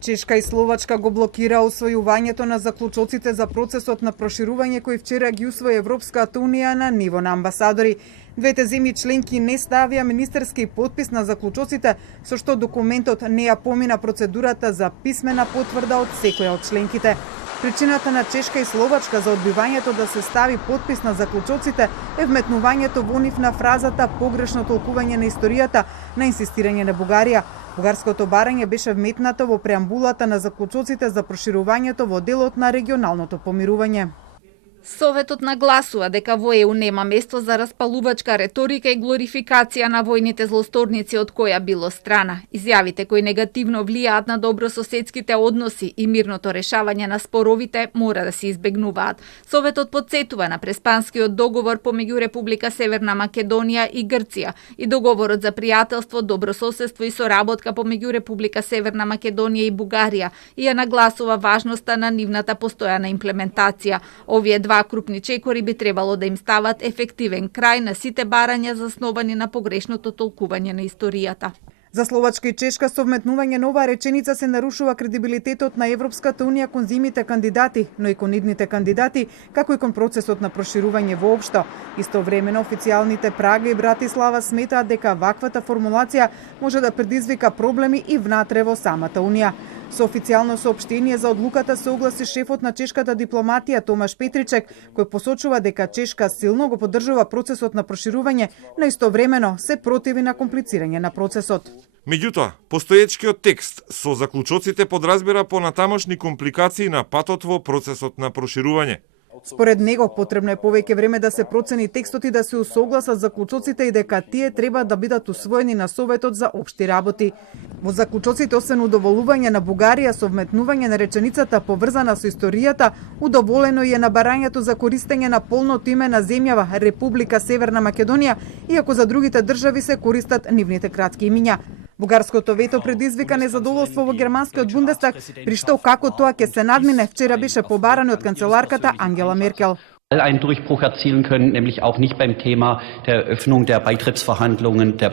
Чешка и Словачка го блокира усвојувањето на заклучоците за процесот на проширување кој вчера ги усвои Европската унија на ниво на амбасадори. Двете земји членки не ставија министерски подпис на заклучоците, со што документот не ја помина процедурата за писмена потврда од секоја од членките. Причината на Чешка и Словачка за одбивањето да се стави подпис на заклучоците е вметнувањето во нив на фразата погрешно толкување на историјата на инсистирање на Бугарија. Бугарското барање беше вметнато во преамбулата на заклучоците за проширувањето во делот на регионалното помирување. Советот нагласува дека во ЕУ нема место за распалувачка реторика и глорификација на војните злосторници од која било страна. Изјавите кои негативно влијаат на добрососедските односи и мирното решавање на споровите мора да се избегнуваат. Советот потсетува на преспанскиот договор помеѓу Република Северна Македонија и Грција и договорот за пријателство, добрососедство и соработка помеѓу Република Северна Македонија и Бугарија и ја нагласува важноста на нивната постојана имплементација. Овие два крупни чекори би требало да им стават ефективен крај на сите барања засновани на погрешното толкување на историјата. За Словачка и Чешка со вметнување на оваа реченица се нарушува кредибилитетот на Европската унија кон земјите кандидати, но и кон идните кандидати, како и кон процесот на проширување воопшто. Истовремено официјалните Прага и Братислава сметаат дека ваквата формулација може да предизвика проблеми и внатре во самата унија. Со официјално соопштение за одлуката се огласи шефот на чешката дипломатија Томаш Петричек, кој посочува дека Чешка силно го поддржува процесот на проширување, но истовремено се противи на комплицирање на процесот. Меѓутоа, постоечкиот текст со заклучоците подразбира понатамошни компликации на патот во процесот на проширување. Според него, потребно е повеќе време да се процени текстот и да се усогласат заклучоците и дека тие треба да бидат усвоени на Советот за општи работи. Во заклучоците, освен удоволување на Бугарија со вметнување на реченицата поврзана со историјата, удоволено е на барањето за користење на полното име на земјава Република Северна Македонија, иако за другите држави се користат нивните кратки имиња. Бугарското вето предизвика незадоволство во германскиот Бундестаг, при што како тоа ќе се надмине вчера беше побарано од канцеларката Ангела Меркел. Einen Durchbruch erzielen können, nämlich auch nicht beim Thema der Eröffnung der Beitrittsverhandlungen, der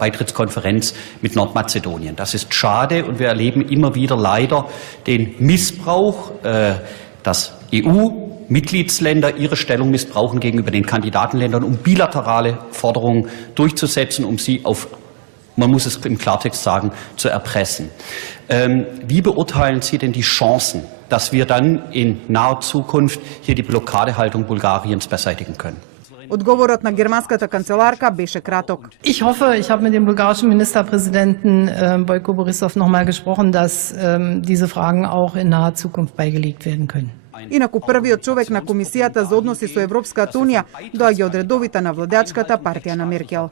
Beitrittskonferenz mit Nordmazedonien. Das ist schade und wir erleben immer wieder leider den Missbrauch, dass EU-Mitgliedsländer ihre Stellung missbrauchen gegenüber den Kandidatenländern, um bilaterale Forderungen durchzusetzen, um sie auf, man muss es im Klartext sagen, zu erpressen. Wie beurteilen Sie denn die Chancen, dass wir dann in naher Zukunft hier die Blockadehaltung Bulgariens beseitigen können? Одговорот на германската канцеларка беше краток. Ich hoffe, ich habe mit dem bulgarischen Ministerpräsidenten Boyko Borisov noch mal gesprochen, dass diese Fragen auch in naher Zukunft beigelegt werden können. Инаку првиот човек на Комисијата за односи со Европската унија доаѓа од редовите на владеачката партија на Меркел.